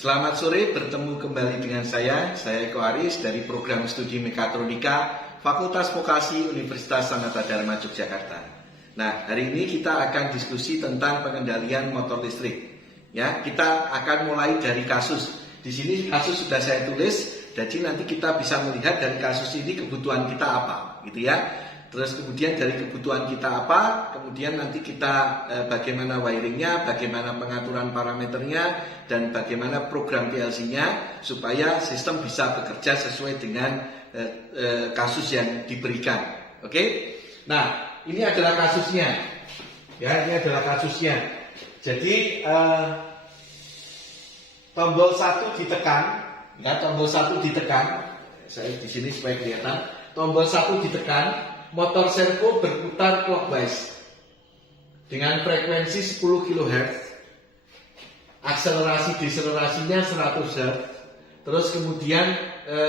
Selamat sore, bertemu kembali dengan saya Eko Aris dari program studi Mekatronika Fakultas Vokasi Universitas Sanata Dharma Yogyakarta. Nah, hari ini kita akan diskusi tentang pengendalian motor listrik. Ya, kita akan mulai dari kasus. Di sini kasus sudah saya tulis, jadi nanti kita bisa melihat dari kasus ini kebutuhan kita apa, gitu ya. Terus kemudian dari kebutuhan kita apa, kemudian nanti kita bagaimana wiringnya, bagaimana pengaturan parameternya, dan bagaimana program PLC-nya supaya sistem bisa bekerja sesuai dengan kasus yang diberikan. Oke? Nah, ini adalah kasusnya. Ya, ini adalah kasusnya. Jadi tombol 1 ditekan, ya, tombol 1 ditekan. Saya di sini supaya kelihatan. Tombol 1 ditekan. Motor servo berputar clockwise dengan frekuensi 10 kHz, akselerasi deselerasinya 100 Hz, terus kemudian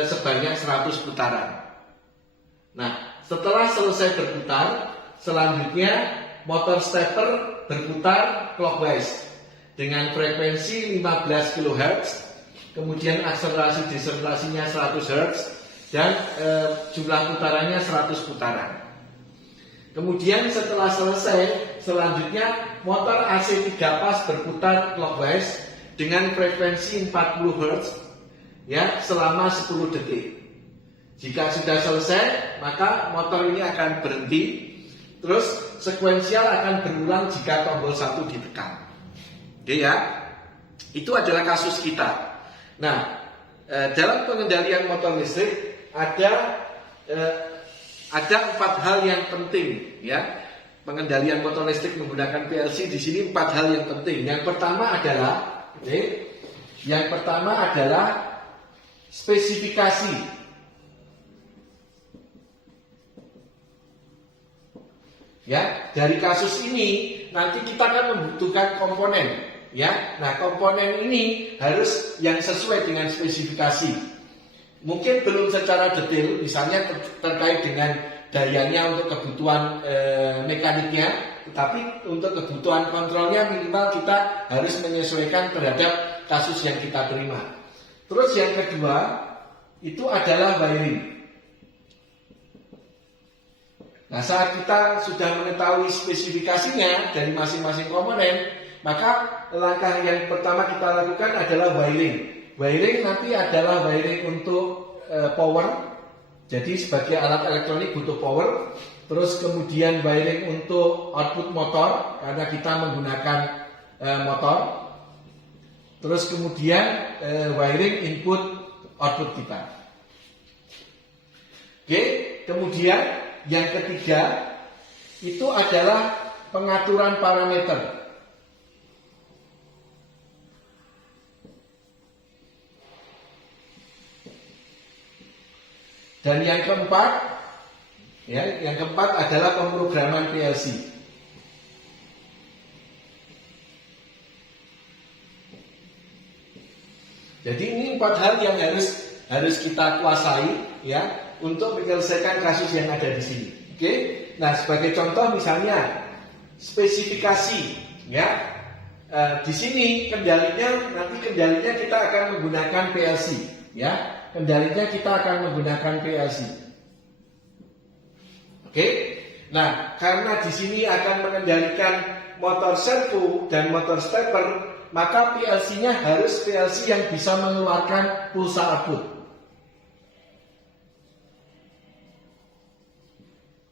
sebanyak 100 putaran. Nah, setelah selesai berputar, selanjutnya motor stepper berputar clockwise dengan frekuensi 15 kHz, kemudian akselerasi deselerasinya 100 Hz, dan jumlah putarannya 100 putaran. Kemudian setelah selesai, selanjutnya motor AC 3 pas berputar clockwise dengan frekuensi 40 Hz ya, selama 10 detik. Jika sudah selesai, maka motor ini akan berhenti. Terus sekuensial akan berulang jika tombol 1 ditekan. Oke ya. Itu adalah kasus kita. Nah, dalam pengendalian motor listrik ada 4 hal yang penting ya. Pengendalian motor listrik menggunakan PLC di sini 4 hal yang penting. Yang pertama adalah spesifikasi. Ya, dari kasus ini nanti kita akan membutuhkan komponen ya. Nah, komponen ini harus yang sesuai dengan spesifikasi. Mungkin belum secara detail, misalnya terkait dengan dayanya untuk kebutuhan mekaniknya, tetapi untuk kebutuhan kontrolnya minimal kita harus menyesuaikan terhadap kasus yang kita terima. Terus yang kedua, itu adalah wiring. Nah, saat kita sudah mengetahui spesifikasinya dari masing-masing komponen, maka langkah yang pertama kita lakukan adalah wiring. Wiring nanti adalah wiring untuk power. Jadi sebagai alat elektronik butuh power. Terus kemudian wiring untuk output motor karena kita menggunakan motor. Terus kemudian wiring input output kita. Oke, kemudian yang ketiga itu adalah pengaturan parameter. Dan yang keempat adalah pemrograman PLC. Jadi ini 4 hal yang harus kita kuasai ya untuk menyelesaikan kasus yang ada di sini. Oke? Nah, sebagai contoh misalnya spesifikasi ya. Di sini kendalinya kita akan menggunakan PLC ya. Kendalinya kita akan menggunakan PLC. Oke? Nah, karena di sini akan mengendalikan motor servo dan motor stepper, maka PLC-nya harus PLC yang bisa mengeluarkan pulsa output.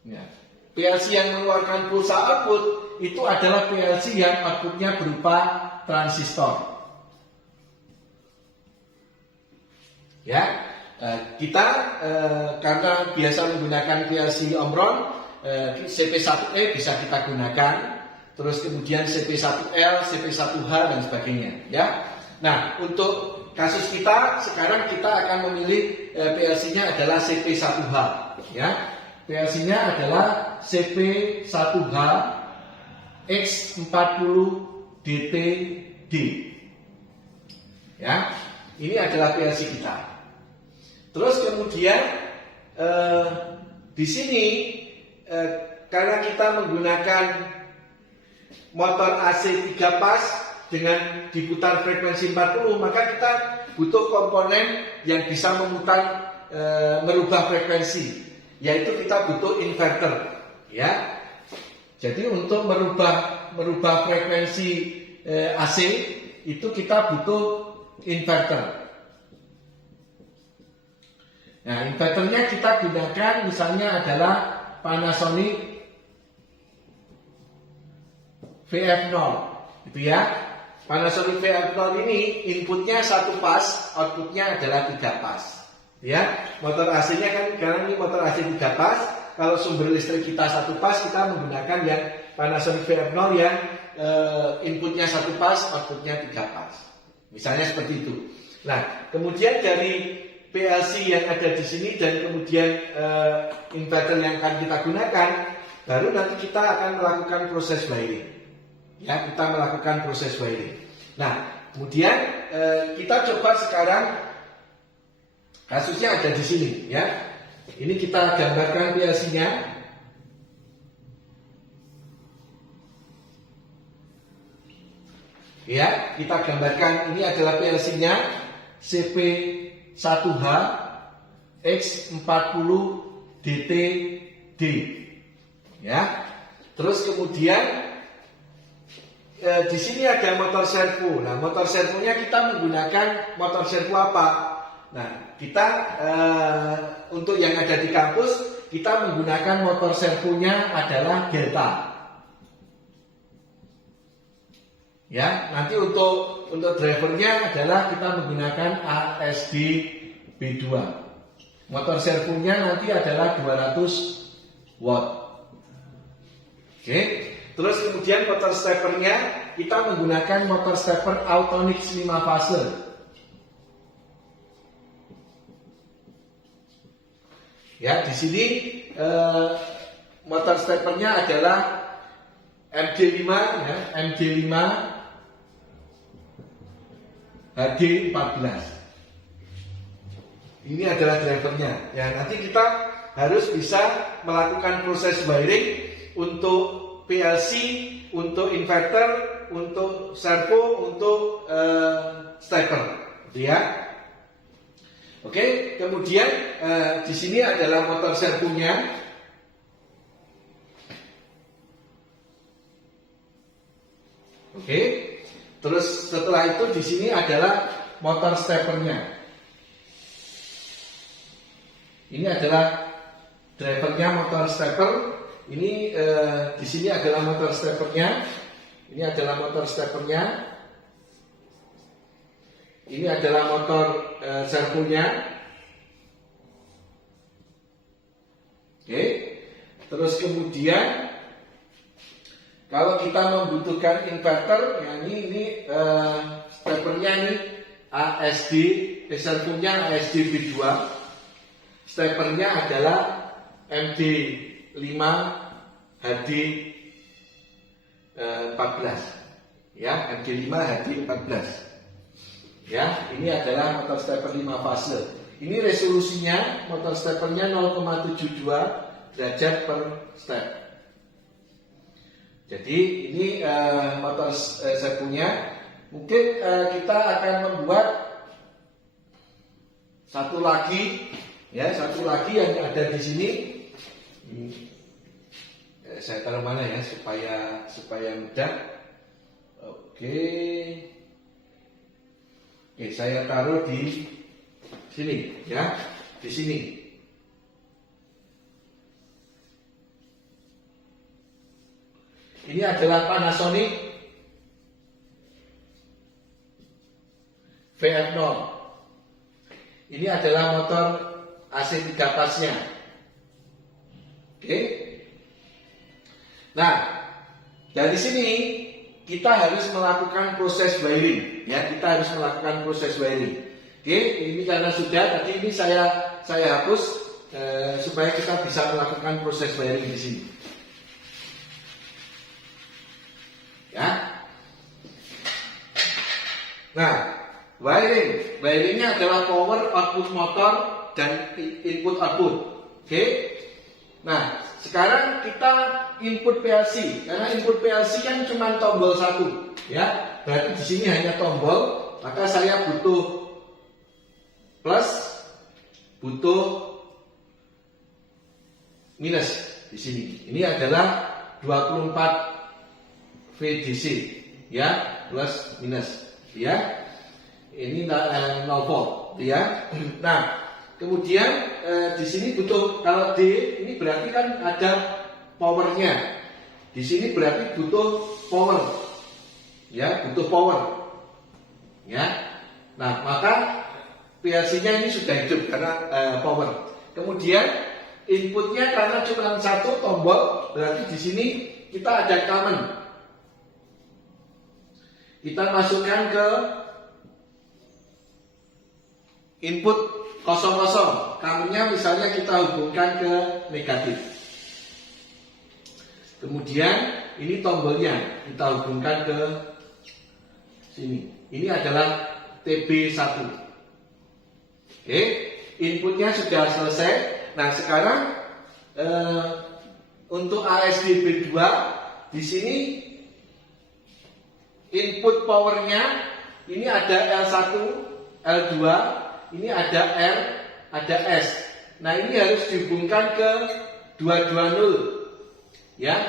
Ya. PLC yang mengeluarkan pulsa output itu adalah PLC yang outputnya berupa transistor. Ya, kita karena biasa menggunakan PLC Omron, CP1E bisa kita gunakan, terus kemudian CP1L, CP1H dan sebagainya. Ya, nah untuk kasus kita sekarang kita akan memilih PLC-nya adalah CP1H. Ya, PLC-nya adalah CP1H X40DTD. Ya, ini adalah PLC kita. Terus kemudian di sini karena kita menggunakan motor AC 3 pas dengan diputar frekuensi 40, maka kita butuh komponen yang bisa merubah frekuensi, yaitu kita butuh inverter, ya. Jadi untuk merubah frekuensi AC itu kita butuh inverter. Nah, inverternya kita gunakan misalnya adalah Panasonic VF0, gitu ya. Panasonic VF0 ini inputnya 1 pas, outputnya adalah 3 pas, ya. Motor AC-nya kan, karena ini motor AC 3 pas, kalau sumber listrik kita 1 pas, kita menggunakan yang Panasonic VF0 yang inputnya 1 pas, outputnya 3 pas. Misalnya seperti itu. Nah, kemudian dari PLC yang ada di sini dan kemudian inverter yang akan kita gunakan, baru nanti kita akan melakukan proses wiring. Ya, kita melakukan proses wiring. Nah, kemudian kita coba sekarang kasusnya ada di sini, ya. Ini kita gambarkan PLC-nya. Ya, kita gambarkan ini adalah PLC-nya CP1H X40DTD. Ya. Terus kemudian di sini ada motor servo. Nah, motor servonya kita menggunakan motor servo apa? Nah, kita untuk yang ada di kampus kita menggunakan motor servonya adalah Delta. Ya, nanti untuk drivernya adalah kita menggunakan ASD B2. Motor servonya nanti adalah 200 watt. Oke. Terus kemudian motor steppernya kita menggunakan motor stepper Autonix 5 fase. Ya, di sini motor steppernya adalah MD5, ya, MD5 HD14. Ini adalah drivernya. Ya, nanti kita harus bisa melakukan proses wiring untuk PLC, untuk inverter, untuk servo, untuk stepper, gitu ya. Oke, kemudian di sini adalah motor servonya. Oke, terus setelah itu di sini adalah motor steppernya. Ini adalah drivernya motor stepper. Ini di sini adalah motor steppernya. Ini adalah motor steppernya. Ini adalah motor servonya. Oke. Terus kemudian kalau kita membutuhkan inverter, ya ini steppernya ini ASD, servonya ASD B2. Steppernya adalah MD5 HD 14, ya, MD5 HD 14. Ya, ini adalah motor stepper 5 fase. Ini resolusinya motor steppernya 0,72 derajat per step. Jadi ini motor servonya. Mungkin kita akan membuat satu lagi, ya, satu lagi yang ada di sini. Saya taruh mana ya supaya mudah. Oke, saya taruh di sini, ya, di sini. Ini adalah Panasonic VF0. Ini adalah motor AC 3 pasnya. Oke. Nah, dari sini kita harus melakukan proses wiring, ya, kita harus melakukan proses wiring. Oke, ini karena sudah tadi ini saya hapus supaya kita bisa melakukan proses wiring di sini. Ya. Nah, wiringnya adalah power, output motor, dan input output. Oke. Nah, sekarang kita input PLC. Karena input PLC kan cuma tombol satu, ya. Berarti di sini hanya tombol, maka saya butuh plus, butuh minus di sini. Ini adalah 24 VDC, ya, plus minus, ya. Ini 0 volt, ya. Nah, kemudian di sini butuh, kalau D ini berarti kan ada powernya. Di sini berarti butuh power, ya, butuh power, ya. Nah, maka PLC-nya ini sudah hidup karena power. Kemudian inputnya karena cuma satu tombol, berarti di sini kita ada common. Kita masukkan ke input 00, commonnya misalnya kita hubungkan ke negatif. Kemudian ini tombolnya kita hubungkan ke sini. Ini adalah TB1. Oke, inputnya sudah selesai. Nah, sekarang untuk ASDB2 di sini input powernya ini ada L1, L2, ini ada R, ada S. Nah, ini harus dihubungkan ke 220, ya,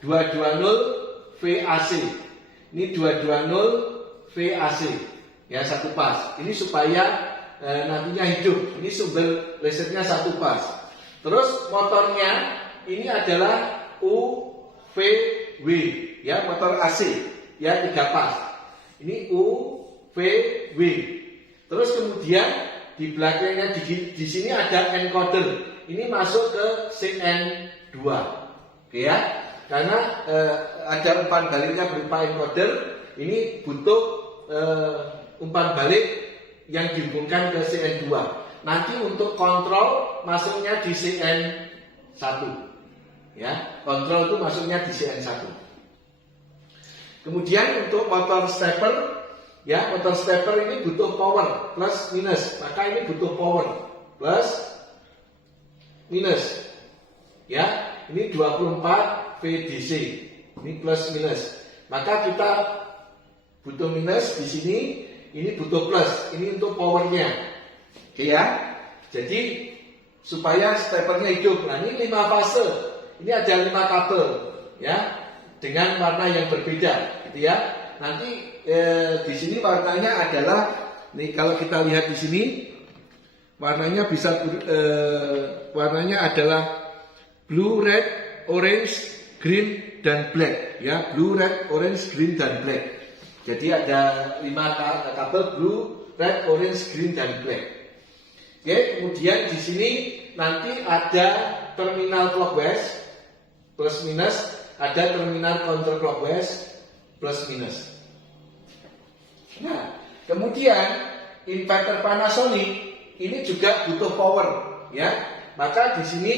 220 VAC. Ini 220 VAC, ya, satu pas. Ini supaya nantinya hidup. Ini sumber listriknya satu pas. Terus motornya ini adalah UVW, ya, motor AC, ya, 3 pas. Ini UVW. Terus kemudian di belakangnya di sini ada encoder. Ini masuk ke CN2, oke, ya. Karena ada umpan baliknya berupa encoder. Ini butuh umpan balik yang dihubungkan ke CN2. Nanti untuk kontrol masuknya di CN1, ya. Kontrol itu masuknya di CN1. Kemudian untuk motor stepper, ya, motor stepper ini butuh power plus minus, maka ini butuh power plus minus, ya. Ini 24 VDC, ini plus minus, maka kita butuh minus di sini, ini butuh plus, ini untuk powernya, oke, ya. Jadi supaya steppernya hidup. Nah, ini 5 fase, ini ada 5 kabel, ya, dengan warna yang berbeda, gitu, ya. Nanti di sini warnanya adalah, nih kalau kita lihat di sini warnanya bisa warnanya adalah blue, red, orange, green dan black, ya, blue, red, orange, green dan black. Jadi ada 5 kabel blue, red, orange, green dan black. Oke, kemudian di sini nanti ada terminal clockwise plus minus, ada terminal counterclockwise plus minus. Nah, kemudian inverter Panasonic ini juga butuh power, ya. Maka di sini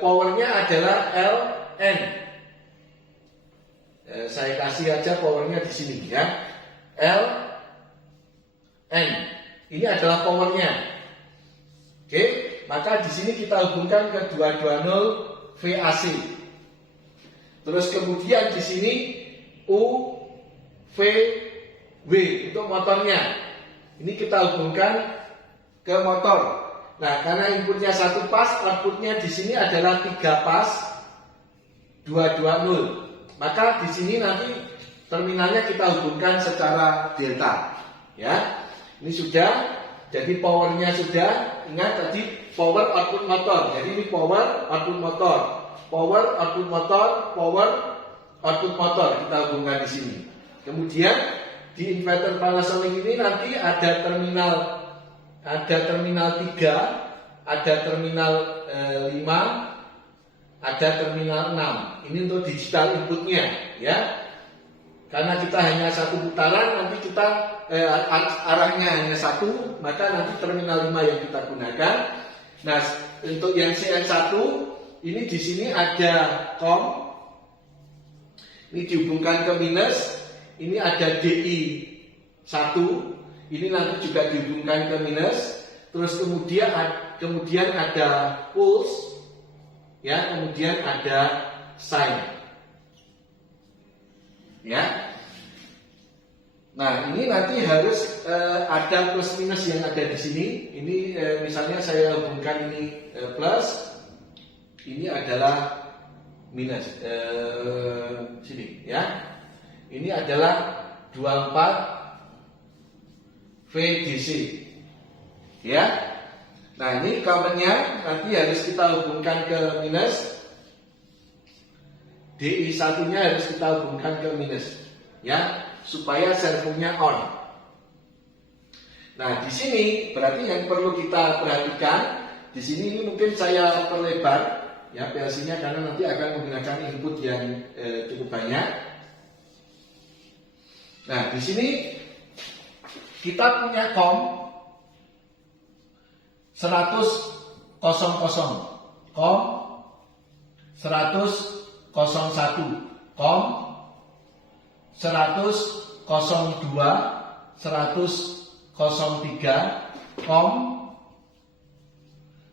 powernya adalah Ln. Saya kasih aja powernya di sini, ya. Ln. Ini adalah powernya. Oke, maka di sini kita hubungkan ke 220 VAC. Terus kemudian di sini UVW untuk motornya. Ini kita hubungkan ke motor. Nah, karena inputnya satu pas, outputnya di sini adalah 3 pas 220. Maka di sini nanti terminalnya kita hubungkan secara delta, ya. Ini sudah, jadi powernya sudah. Ingat tadi power output motor. Jadi ini power output motor, power output motor, power output motor kita hubungkan di sini. Kemudian di inverter Panasonic ini nanti ada terminal 3, ada terminal 5, ada terminal 6. Ini untuk digital inputnya, ya. Karena kita hanya satu putaran, nanti kita arahnya hanya satu, maka nanti terminal 5 yang kita gunakan. Nah, untuk yang CN1 ini di sini ada COM. Ini dihubungkan ke minus. Ini ada DI1. Ini nanti juga dihubungkan ke minus. Terus kemudian ada pulse. ya, kemudian ada sign. Ya. Nah, ini nanti harus ada plus minus yang ada di sini. Ini misalnya saya hubungkan ini plus, ini adalah minus sini, ya. Ini adalah 24 VDC, ya. Nah, ini commonnya nanti harus kita hubungkan ke minus. DI1-nya harus kita hubungkan ke minus, ya, supaya servonya on. Nah, di sini berarti yang perlu kita perhatikan, di sini ini mungkin saya perlebar, ya, PLC-nya karena nanti akan menggunakan input yang cukup banyak. Nah, di sini kita punya COM 100.00, COM 100.01, COM 100.02, 100.03, COM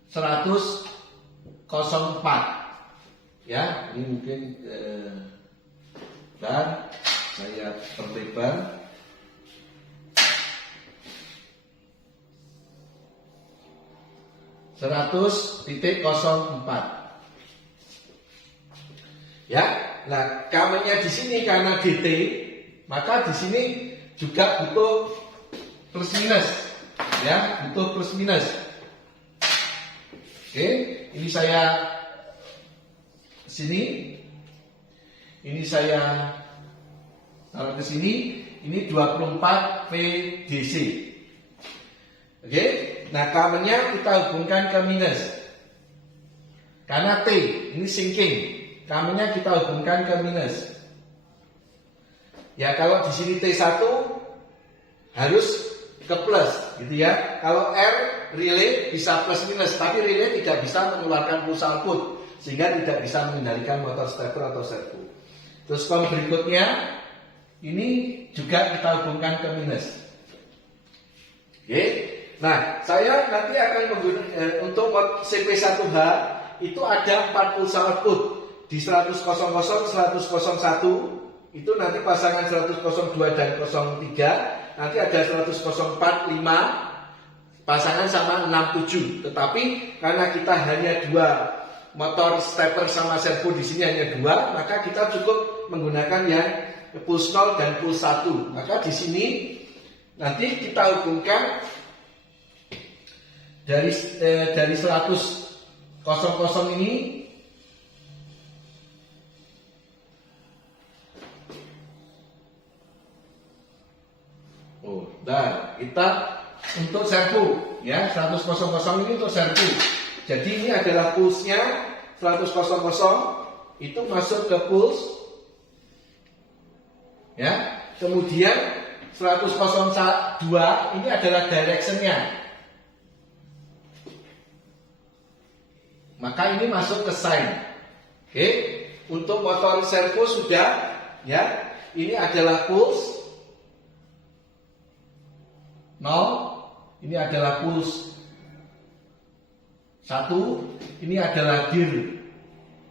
100.04. Ya, ini mungkin dan saya perlebar. .04. Ya, nah commonnya di sini karena DT, maka di sini juga butuh plus minus, ya, butuh plus minus. Oke, ini saya sini, ini saya taruh ke sini, ini 24 VDC. Oke, nah commonnya kita hubungkan ke minus, karena T ini sinking. Commonnya kita hubungkan ke minus. Ya, kalau di sini T1 harus ke plus, gitu ya. Kalau R relay bisa plus minus, tapi relay tidak bisa mengeluarkan pulsa output, sehingga tidak bisa mengendalikan motor stepper atau servo. Terus COM berikutnya ini juga kita hubungkan ke minus. Oke. Nah, saya nanti akan menggunakan untuk CP1H itu ada 4 pulsa output. Di 100.00, 100.01 itu nanti pasangan 100.02 dan 03, nanti ada 100.04, 5 pasangan sama 67. Tetapi karena kita hanya 2 motor stepper sama servo, di sini hanya 2, maka kita cukup menggunakan yang pulse 0 dan pulse 1. Maka di sini nanti kita hubungkan dari 100.00 ini. Dan kita untuk servo, ya, 100.00 ini untuk servo. Jadi ini adalah pulse-nya 100.00 itu masuk ke pulse, ya. Kemudian 100.02 ini adalah direction-nya. Maka ini masuk ke sign. Oke, untuk motor servo sudah, ya. Ini adalah pulse 0, ini adalah pulse 1, ini adalah gear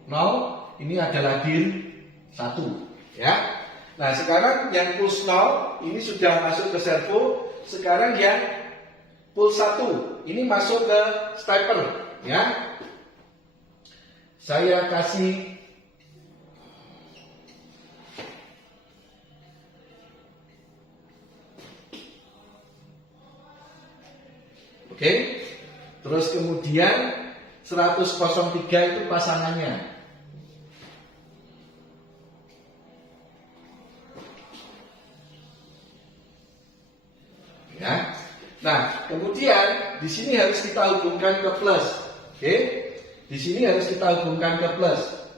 0, ini adalah gear 1, ya. Nah, sekarang yang pulse 0 ini sudah masuk ke servo. Sekarang yang pulse 1 ini masuk ke stepper, ya. Saya kasih oke, terus kemudian 100.03 itu pasangannya. Ya. Nah, kemudian di sini harus kita hubungkan ke plus. Oke, di sini harus kita hubungkan ke plus.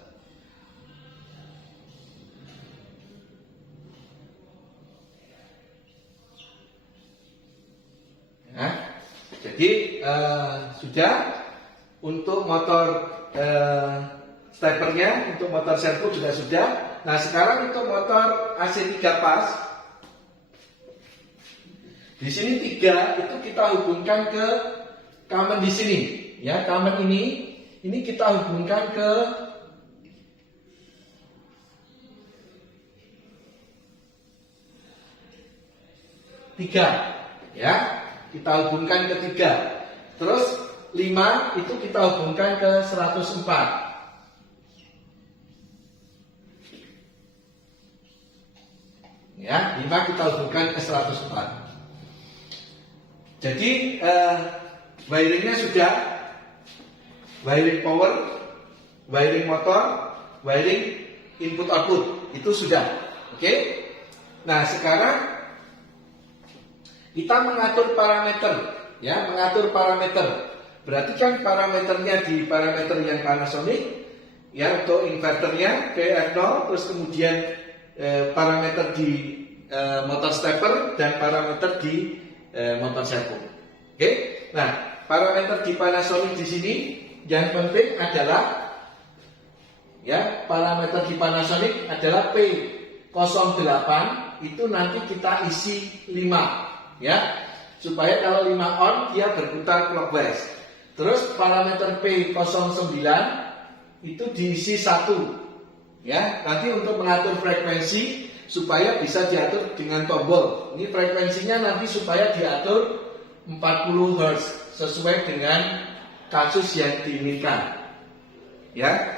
Jadi sudah untuk motor steppernya, untuk motor servo juga sudah. Nah, sekarang untuk motor AC3 pas, di sini 3 itu kita hubungkan ke common di sini, ya. Common ini ini kita hubungkan ke tiga, ya, kita hubungkan ke 3. Terus 5 itu kita hubungkan ke 104. Ya, 5 kita hubungkan ke 104. Jadi wiringnya sudah, wiring power, wiring motor, wiring input output itu sudah. Oke. Nah, sekarang kita mengatur parameter, ya, mengatur parameter. Berarti kan parameternya di parameter yang Panasonic, ya, untuk inverternya PR0, terus kemudian parameter di motor stepper dan parameter di motor servo. Oke. Nah, parameter di Panasonic di sini yang penting adalah, ya, parameter di Panasonic adalah P08 itu nanti kita isi 5, ya, supaya kalau 5 on dia berputar clockwise. Terus parameter P09 itu diisi 1, ya, nanti untuk mengatur frekuensi supaya bisa diatur dengan tombol. Ini frekuensinya nanti supaya diatur 40 Hz sesuai dengan kasus yang diinginkan. Ya.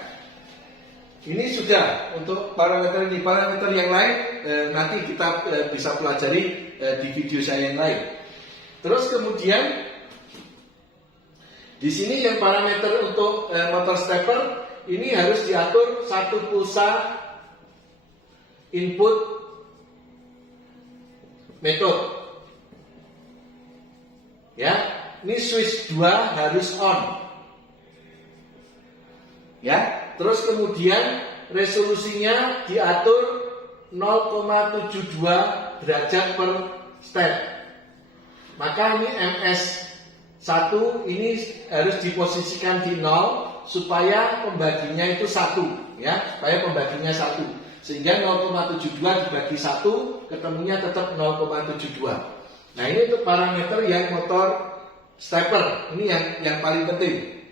Ini sudah untuk parameter ini. Parameter yang lain nanti kita bisa pelajari di video saya yang lain. Terus kemudian di sini yang parameter untuk motor stepper ini harus diatur satu pulsa input metode. Ya, ini switch 2 harus on. Ya, terus kemudian resolusinya diatur 0,72 derajat per step. Maka ini MS1 ini harus diposisikan di 0 supaya pembaginya itu 1, ya, supaya pembaginya 1. Sehingga 0,72 dibagi 1 ketemunya tetap 0,72. Nah, ini untuk parameter yang motor stepper. Ini yang paling penting.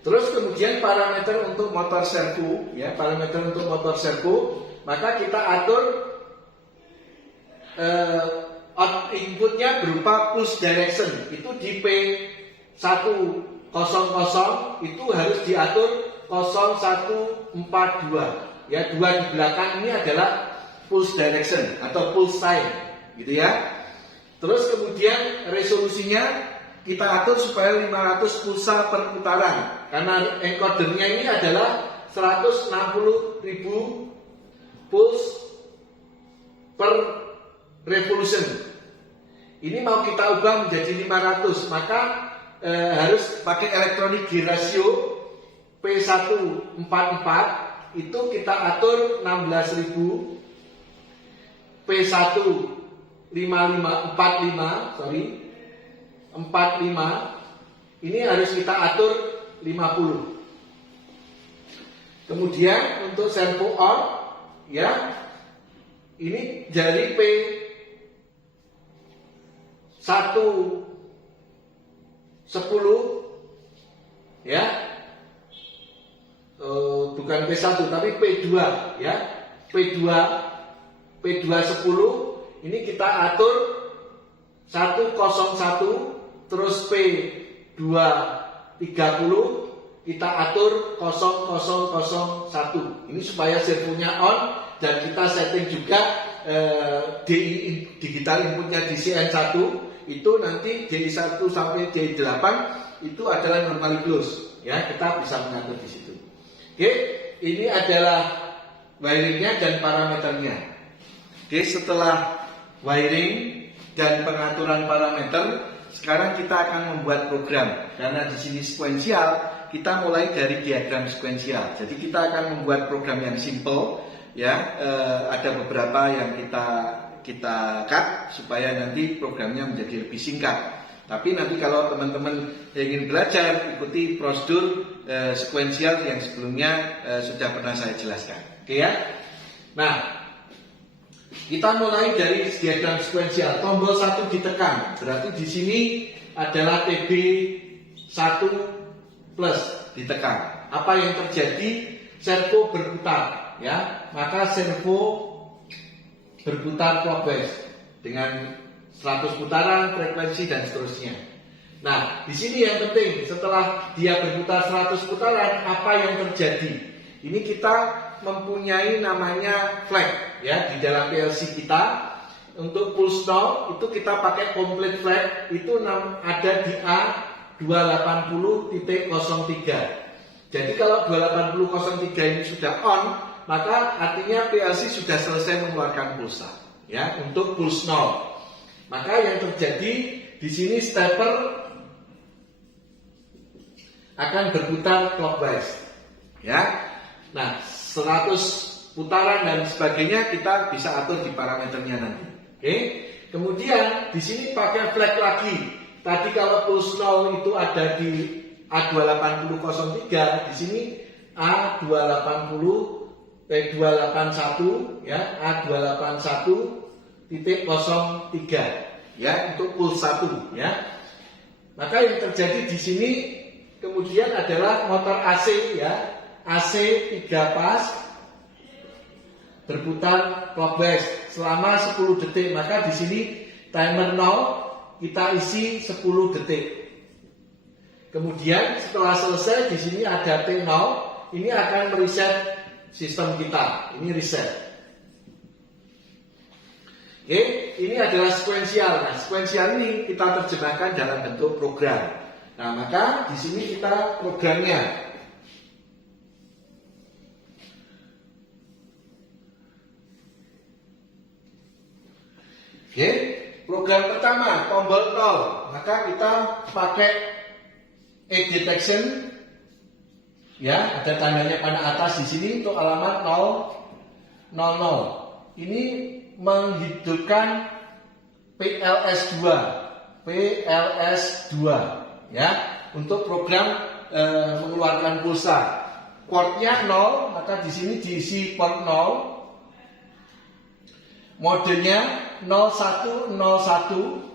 Terus kemudian parameter untuk motor servo, ya, parameter untuk motor servo, maka kita atur inputnya berupa push direction. Itu di P100 itu harus diatur 0142. Ya, 2 di belakang ini adalah pulse direction atau pulse time, gitu ya. Terus kemudian resolusinya kita atur supaya 500 pulsa per putaran. Karena encodernya ini adalah 160.000 pulse per revolution. Ini mau kita ubah menjadi 500, maka harus pakai electronic gear ratio P144. Itu kita atur 16.000, P15545 ini harus kita atur 50. Kemudian untuk servo on, ya, ini dari P110, ya. Bukan P1 tapi P2, ya. P210 ini kita atur 101, terus P230 kita atur 0001. Ini supaya servonya on dan kita setting juga DI digital inputnya di CN1 itu nanti DI1 sampai DI8 itu adalah normally close, ya, kita bisa mengatur di situ. Oke, ini adalah wiringnya dan parameternya. Oke, setelah wiring dan pengaturan parameter, sekarang kita akan membuat program. Karena di sini sekuensial, kita mulai dari diagram sekuensial. Jadi kita akan membuat program yang simple, ya. Ada beberapa yang kita cut supaya nanti programnya menjadi lebih singkat. Tapi nanti kalau teman-teman ingin belajar, ikuti prosedur sekuensial yang sebelumnya sudah pernah saya jelaskan. Oke, ya. Nah, kita mulai dari diagram sekuensial. Tombol 1 ditekan. Berarti di sini adalah TB1 plus ditekan. Apa yang terjadi? Servo berputar, ya. Maka servo berputar clockwise dengan 100 putaran, frekuensi dan seterusnya. Nah, di sini yang penting, setelah dia berputar 100 putaran, apa yang terjadi? Ini kita mempunyai namanya flag, ya, di dalam PLC kita. Untuk pulse 0 itu kita pakai complete flag, itu ada di A280.03. Jadi kalau 280.03 ini sudah on, maka artinya PLC sudah selesai mengeluarkan pulsa, ya, untuk pulse 0. Maka yang terjadi di sini stepper akan berputar clockwise, ya. Nah, 100 putaran dan sebagainya kita bisa atur di parameternya nanti. Oke. Kemudian di sini pakai flag lagi. Tadi kalau pulse 0 itu ada di A280.03, di sini A281 ya, A281.03 ya, untuk pulse 1 ya. Maka yang terjadi di sini kemudian adalah motor AC ya, AC 3 pas berputar clockwise selama 10 detik. Maka di sini timer 0 kita isi 10 detik. Kemudian setelah selesai di sini ada T0, ini akan mereset sistem kita. Ini reset. Oke, ini adalah sekuensial. Nah, sekuensial ini kita terjemahkan dalam bentuk program. Nah, maka di sini kita programnya. Oke, program pertama tombol 0, maka kita pakai edge detection, ya, ada tandanya pada atas di sini untuk alamat 000. Ini menghidupkan PLS2, ya, untuk program mengeluarkan pulsa. Portnya 0, maka di sini diisi port 0. Modenya 0101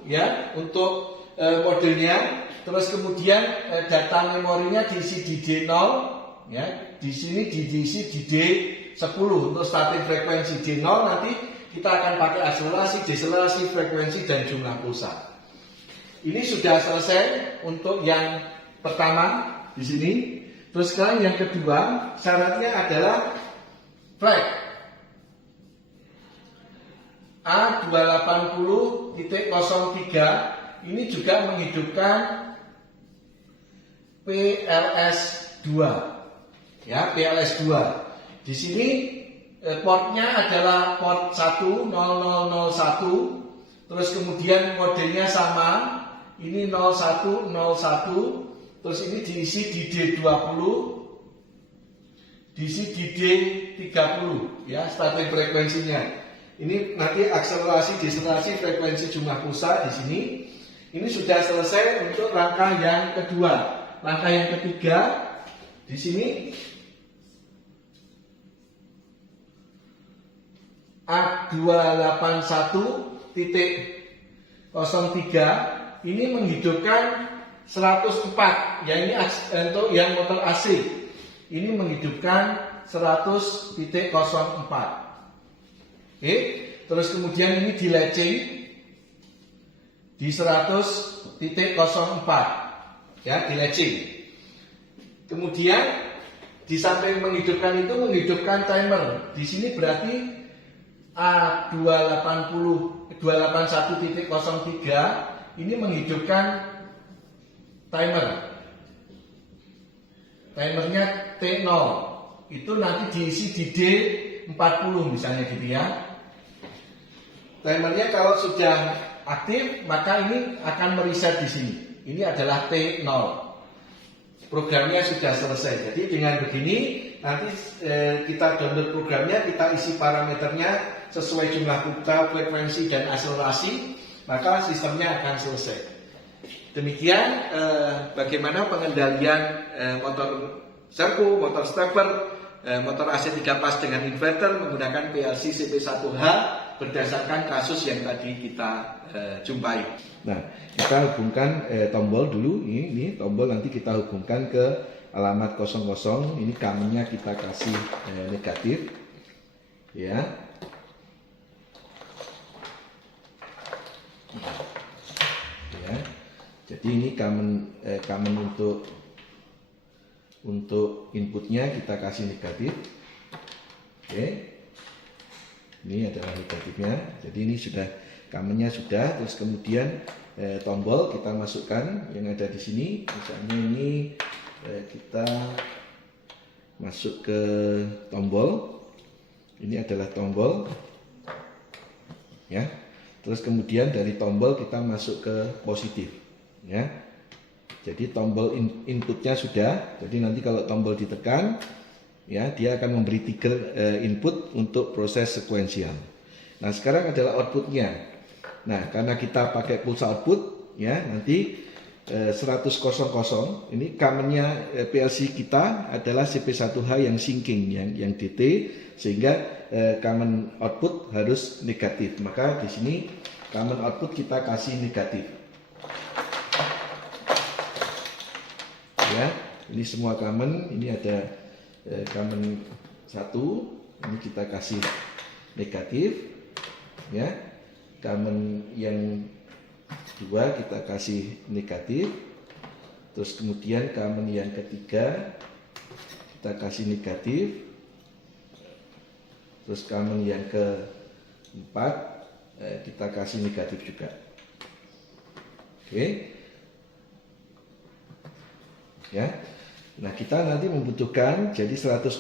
ya, untuk modenya. Terus kemudian data memorinya diisi di D0 ya. Di sini diisi di D10 untuk starting frekuensi D0. Nanti kita akan pakai akselerasi, deselerasi, frekuensi dan jumlah pulsa. Ini sudah selesai untuk yang pertama di sini. Terus sekarang yang kedua, syaratnya adalah flag A280.03 ini juga menghidupkan PLS2 ya, PLS2. Di sini portnya adalah port 10001, terus kemudian kodenya sama, ini 0101, terus ini diisi di D20, diisi di D30 ya, starting frekuensinya. Ini nanti akselerasi, deselerasi, frekuensi, jumlah pulsa di sini. Ini sudah selesai untuk langkah yang kedua. Langkah yang ketiga di sini A281.03 ini menghidupkan 104. Ya, ini untuk yang motor AC. Ini menghidupkan 100.04. Oke, terus kemudian ini di latching di 100.04 ya, di latching. Kemudian di samping menghidupkan itu menghidupkan timer. Di sini berarti A281.03 ini menghidupkan timer. Timernya T0. Itu nanti diisi di D40 misalnya gitu ya. Timernya kalau sudah aktif, maka ini akan mereset di sini. Ini adalah T0. Programnya sudah selesai. Jadi dengan begini nanti kita download programnya, kita isi parameternya sesuai jumlah pulsa, frekuensi dan akselerasi, maka sistemnya akan selesai. Demikian bagaimana pengendalian motor servo, motor stepper, motor AC 3 pas dengan inverter menggunakan PLC CP1H berdasarkan kasus yang tadi kita jumpai. Nah, kita hubungkan tombol dulu, ini tombol nanti kita hubungkan ke alamat 00, ini common-nya kita kasih negatif, ya. Ya, jadi ini common untuk inputnya kita kasih negatif. Oke, ini adalah negatifnya. Jadi ini sudah common-nya sudah. Terus kemudian tombol kita masukkan yang ada di sini. Misalnya ini kita masuk ke tombol. Ini adalah tombol, ya. Terus kemudian dari tombol kita masuk ke positif, ya. Jadi tombol inputnya sudah. Jadi nanti kalau tombol ditekan, ya, dia akan memberi trigger input untuk proses sekuensial. Nah, sekarang adalah outputnya. Nah, karena kita pakai pulsa output, ya, nanti 100.00 ini common-nya PLC kita adalah CP1H yang syncing, yang DT, sehingga common output harus negatif. Maka di sini common output kita kasih negatif. Ya, ini semua common. Ini ada common 1, ini kita kasih negatif. Ya, common yang 2 kita kasih negatif. Terus kemudian common yang ketiga kita kasih negatif. Terus common yang keempat kita kasih negatif juga. Oke, ya. Nah, kita nanti membutuhkan jadi 100.00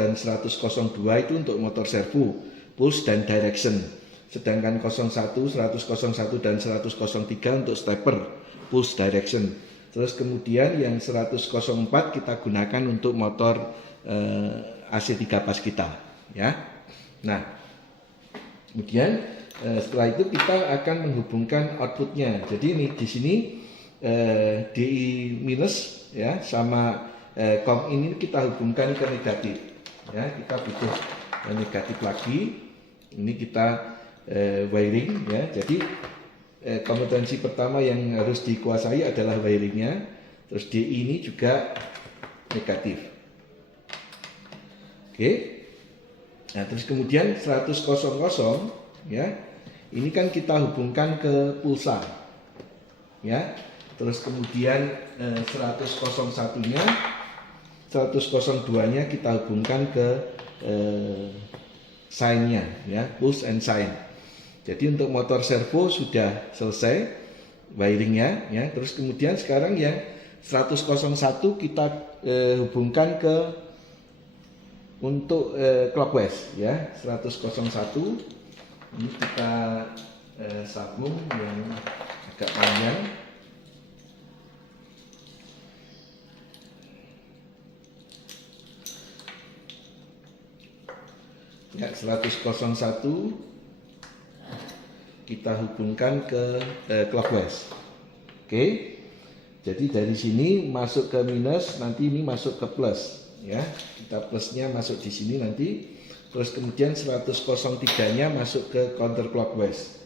dan 100.02 itu untuk motor servo, pulse dan direction. Sedangkan 01, 100.01 dan 100.03 untuk stepper, pulse direction. Terus kemudian yang 100.04 kita gunakan untuk motor AC 3 pas kita. Ya, nah, kemudian setelah itu kita akan menghubungkan outputnya. Jadi ini di sini DI minus, ya, sama COM ini kita hubungkan ke negatif. Ya, kita butuh negatif lagi. Ini kita wiring, ya. Jadi kompetensi pertama yang harus dikuasai adalah wiringnya. Terus DI ini juga negatif. Oke. Nah, terus kemudian 100.00, ya, ini kan kita hubungkan ke pulsa, ya. Terus kemudian 100.01-nya, 100.02-nya kita hubungkan ke sign-nya, ya, pulse and sign. Jadi untuk motor servo sudah selesai wiringnya, ya. Terus kemudian sekarang yang 100.01 kita hubungkan ke untuk clockwise, ya, 100.01 ini kita sambung yang agak panjang. Ya, 100.01 kita hubungkan ke clockwise. Oke. Jadi dari sini masuk ke minus, nanti ini masuk ke plus. Ya, kita plusnya masuk di sini nanti. Terus kemudian 100.03-nya masuk ke counterclockwise.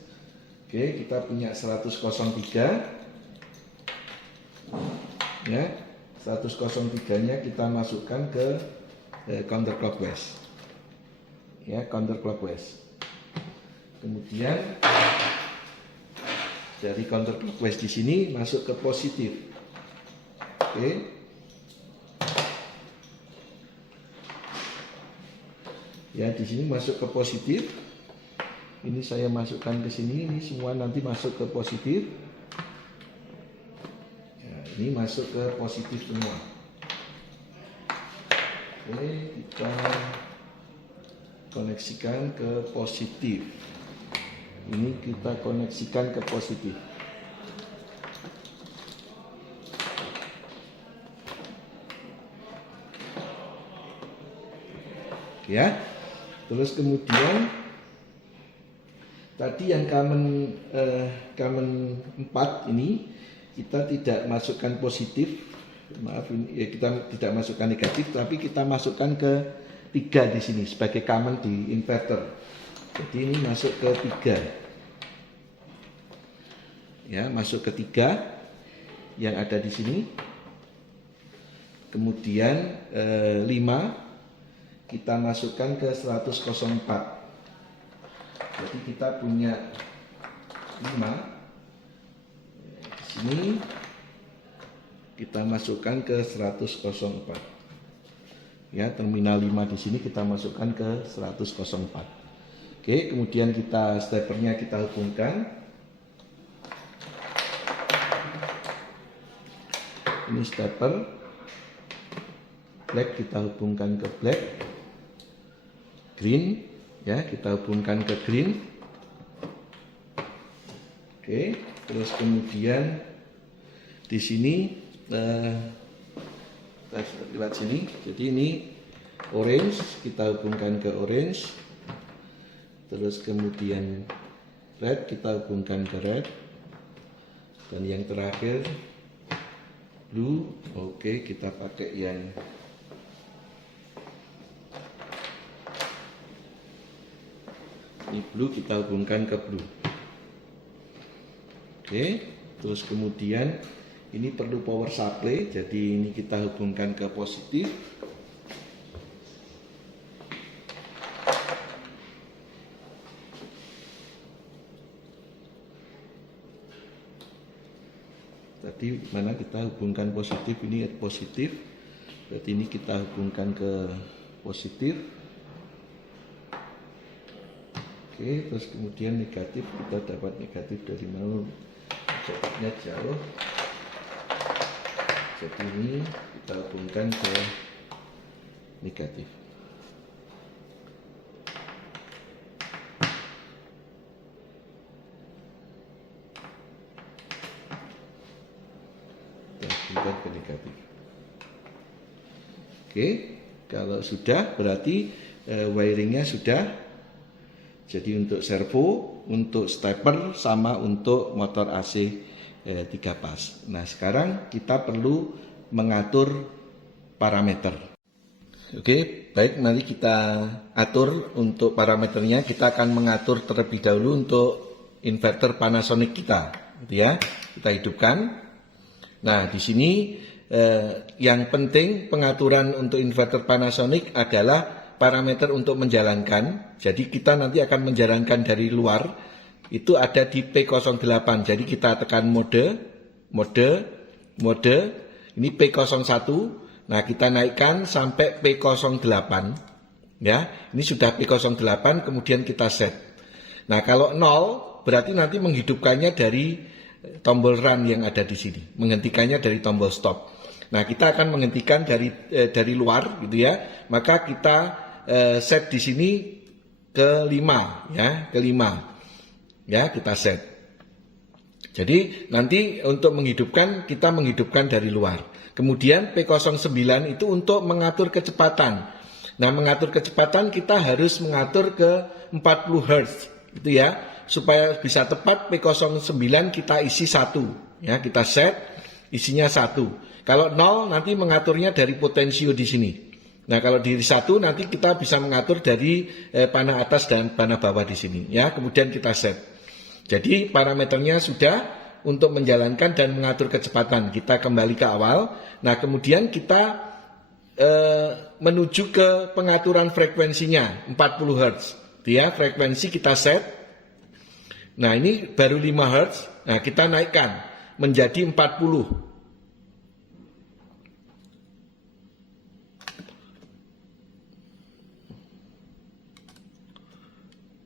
Oke, kita punya 100.03. Ya, 100.03-nya kita masukkan ke counterclockwise. Ya, counterclockwise. Kemudian dari counterclockwise di sini masuk ke positif. Oke. Ya, di sini masuk ke positif. Ini saya masukkan ke sini, ini semua nanti masuk ke positif. Ya, ini masuk ke positif semua. Oke, kita koneksikan ke positif. Ini kita koneksikan ke positif. Ya. Terus kemudian tadi yang common 4 ini kita tidak masukkan positif, maaf ini ya, kita tidak masukkan negatif, tapi kita masukkan ke 3 di sini sebagai common di inverter. Jadi ini masuk ke 3. Ya, masuk ke 3 yang ada di sini. Kemudian 5 kita masukkan ke 10004. Jadi kita punya 5 di sini, kita masukkan ke 10004. Ya, terminal 5 di sini kita masukkan ke 10004. Oke, kemudian kita steppernya kita hubungkan. Ini stepper black, kita hubungkan ke black. Green, ya, kita hubungkan ke green. Oke, terus kemudian di sini lewat sini. Jadi ini orange, kita hubungkan ke orange. Terus kemudian red, kita hubungkan ke red. Dan yang terakhir blue. Oke, kita pakai yang ini blue, kita hubungkan ke blue. Oke, terus kemudian ini perlu power supply, jadi ini kita hubungkan ke positif. Tadi mana kita hubungkan positif, ini positif, berarti ini kita hubungkan ke positif. Oke, terus kemudian negatif, kita dapat negatif dari mana? Jaraknya jauh. Jadi ini kita hubungkan ke negatif. Ke negatif. Oke, kalau sudah berarti wiringnya sudah. Jadi untuk servo, untuk stepper, sama untuk motor AC 3 pas. Nah, sekarang kita perlu mengatur parameter. Oke, baik, nanti kita atur untuk parameternya. Kita akan mengatur terlebih dahulu untuk inverter Panasonic kita, gitu ya. Kita hidupkan. Nah, di sini yang penting pengaturan untuk inverter Panasonic adalah parameter untuk menjalankan. Jadi kita nanti akan menjalankan dari luar. Itu ada di P08. Jadi kita tekan mode. Ini P01. Nah, kita naikkan sampai P08. Ya, ini sudah P08, kemudian kita set. Nah, kalau 0 berarti nanti menghidupkannya dari tombol run yang ada di sini, menghentikannya dari tombol stop. Nah, kita akan menghentikan dari luar, gitu ya. Maka kita set di sini ke 5, ya, ke 5, ya, kita set. Jadi nanti untuk menghidupkan, kita menghidupkan dari luar. Kemudian P09 itu untuk mengatur kecepatan. Nah, mengatur kecepatan kita harus mengatur ke 40 Hz, gitu ya. Supaya bisa tepat P09 kita isi 1, ya, kita set isinya 1. Kalau 0 nanti mengaturnya dari potensio di sini. Nah, kalau di 1 nanti kita bisa mengatur dari panah atas dan panah bawah di sini, ya. Kemudian kita set. Jadi parameternya sudah untuk menjalankan dan mengatur kecepatan. Kita kembali ke awal. Nah, kemudian kita menuju ke pengaturan frekuensinya 40 Hz, ya. Frekuensi kita set. Nah, ini baru 5 Hz. Nah, kita naikkan menjadi 40.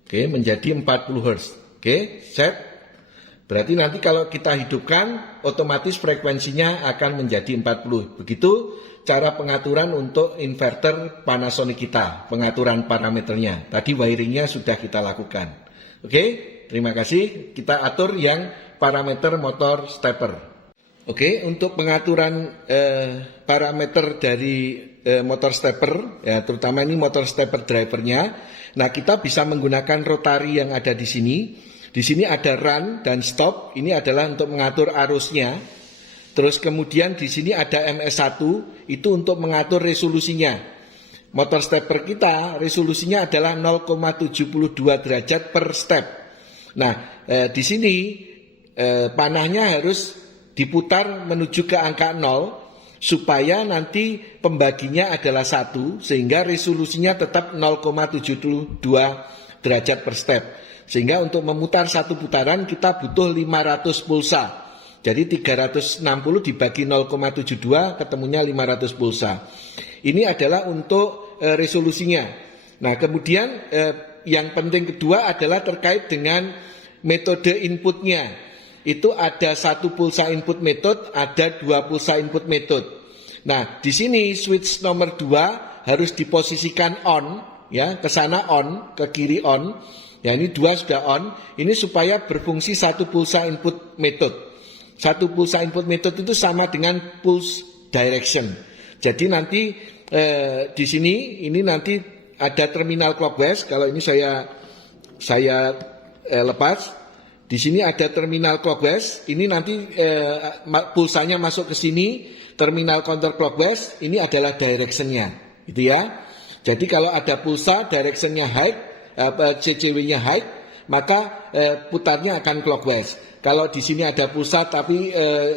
Oke, menjadi 40 Hz. Oke, set. Berarti nanti kalau kita hidupkan, otomatis frekuensinya akan menjadi 40. Begitu cara pengaturan untuk inverter Panasonic kita, pengaturan parameternya. Tadi wiringnya sudah kita lakukan. Oke, terima kasih. Kita atur yang parameter motor stepper. Oke, untuk pengaturan parameter dari motor stepper, ya, terutama ini motor stepper drivernya. Nah, kita bisa menggunakan rotari yang ada di sini. Di sini ada run dan stop. Ini adalah untuk mengatur arusnya. Terus kemudian di sini ada MS1, itu untuk mengatur resolusinya. motor stepper kita resolusinya adalah 0,72 derajat per step. Nah, di sini panahnya harus diputar menuju ke angka 0 supaya nanti pembaginya adalah 1 sehingga resolusinya tetap 0,72 derajat per step. Sehingga untuk memutar satu putaran kita butuh 500 pulsa. Jadi 360 dibagi 0,72 ketemunya 500 pulsa. Ini adalah untuk resolusinya. Nah, kemudian yang penting kedua adalah terkait dengan metode inputnya. Itu ada satu pulsa input method, ada dua pulsa input method. Nah, di sini switch nomor 2 harus diposisikan on, ya, ke sana on, ke kiri on. Ya, ini 2 sudah on. Ini supaya berfungsi satu pulsa input method. Satu pulsa input method itu sama dengan pulse direction. Jadi nanti di sini ini nanti ada terminal clockwise. Kalau ini saya lepas. Di sini ada terminal clockwise. Ini nanti pulsanya masuk ke sini. Terminal counterclockwise. Ini adalah directionnya, gitu ya. Jadi kalau ada pulsa directionnya high, CCW-nya high, maka putarnya akan clockwise. Kalau di sini ada pulsa tapi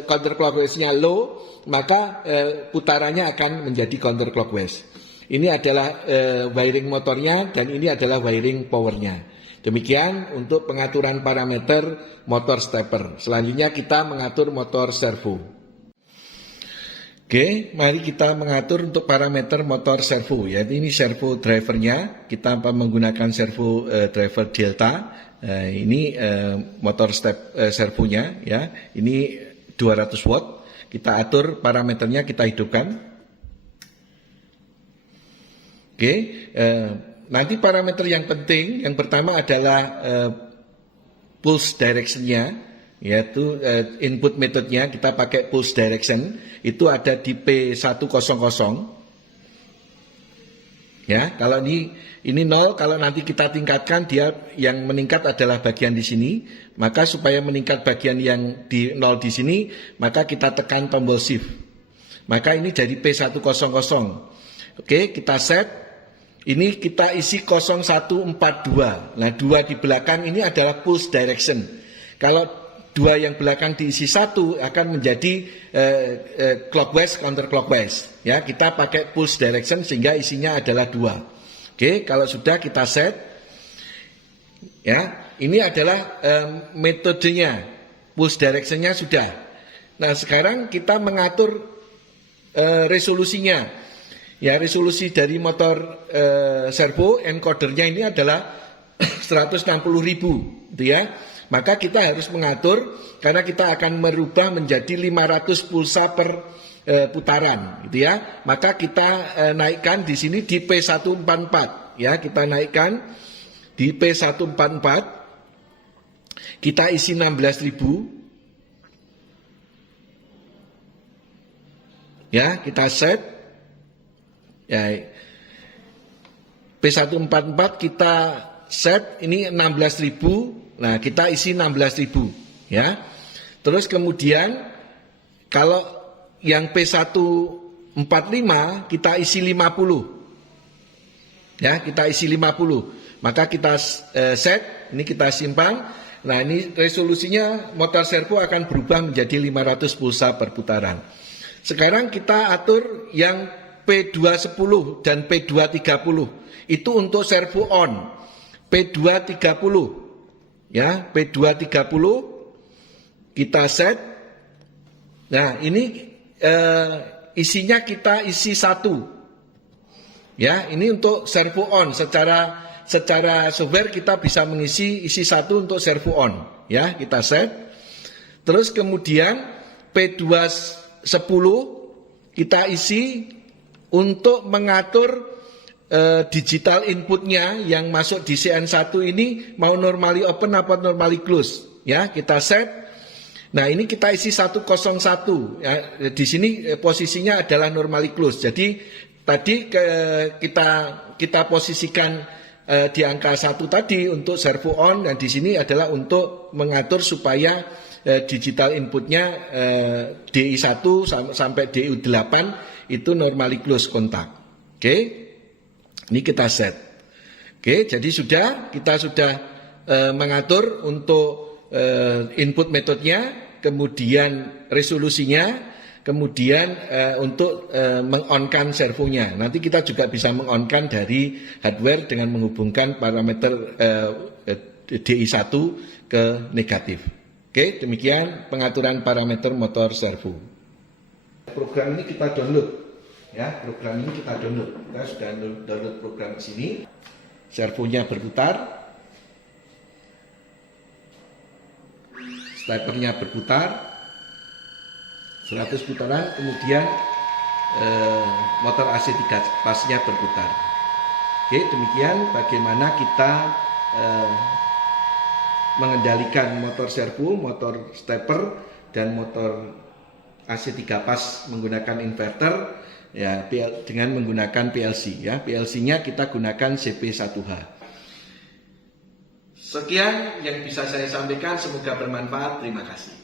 counterclockwise-nya low, maka putarannya akan menjadi counterclockwise. Ini adalah wiring motornya dan ini adalah wiring powernya. Demikian untuk pengaturan parameter motor stepper. Selanjutnya kita mengatur motor servo. Oke, mari kita mengatur untuk parameter motor servo. Ya, ini servo drivernya. Kita menggunakan servo driver delta. Ini motor servonya. Ya, ini 200 watt. Kita atur parameternya, kita hidupkan. Oke, nanti parameter yang penting, yang pertama adalah pulse directionnya. Yaitu input metodenya kita pakai pulse direction, itu ada di P100. Ya, kalau ini 0, kalau nanti kita tingkatkan, dia yang meningkat adalah bagian di sini. Maka supaya meningkat bagian yang di 0 di sini, maka kita tekan tombol shift. Maka ini jadi P100. Oke, kita set. Ini kita isi 0142. Nah, 2 di belakang ini adalah pulse direction. Kalau 2 yang belakang diisi 1 akan menjadi clockwise counterclockwise. Ya, kita pakai pulse direction sehingga isinya adalah 2. Oke, kalau sudah kita set. Ya, ini adalah metodenya. Pulse directionnya sudah. Nah, sekarang kita mengatur resolusinya. Ya, resolusi dari motor servo encodernya ini adalah 160.000, gitu ya. Maka kita harus mengatur karena kita akan merubah menjadi 500 pulsa per putaran, gitu ya. Maka kita naikkan di sini di P144, ya. Kita naikkan di P144. Kita isi 16.000. Ya, kita set. Ya. P144 kita set ini 16.000. Nah, kita isi 16.000, ya. Terus kemudian kalau yang P145 kita isi 50. Ya, kita isi 50. Maka kita set, ini kita simpan. Nah, ini resolusinya motor servo akan berubah menjadi 500 pulsa per putaran. Sekarang kita atur yang P210 dan P230. Itu untuk servo on. P230. Ya, P230 kita set. Nah, ini isinya kita isi 1. Ya, ini untuk servo on. Secara software kita bisa mengisi isi 1 untuk servo on. Ya, kita set. Terus kemudian P210 kita isi untuk mengatur digital inputnya yang masuk di CN1 ini mau normally open apa normally close, ya. Kita set. Nah, ini kita isi 101, ya. Di sini posisinya adalah normally close. Jadi tadi kita posisikan di angka 1 tadi untuk servo on, dan di sini adalah untuk mengatur supaya digital inputnya DI1 sampai DI8 itu normally close kontak. Oke. Ini kita set. Oke, jadi kita sudah mengatur untuk input metodenya, kemudian resolusinya, kemudian untuk meng-on-kan servonya. Nanti kita juga bisa meng-on-kan dari hardware dengan menghubungkan parameter DI1 ke negatif. Oke, demikian pengaturan parameter motor servo. Program ini kita download. Ya, program ini kita download. Kita sudah download program di sini. Servonya berputar. Steppernya berputar. 100 putaran, kemudian motor AC 3 pasnya berputar. Oke, demikian bagaimana kita mengendalikan motor servo, motor stepper, dan motor AC 3 pas menggunakan inverter ya dengan menggunakan PLC ya. PLC-nya kita gunakan CP1H. Sekian yang bisa saya sampaikan, semoga bermanfaat. Terima kasih.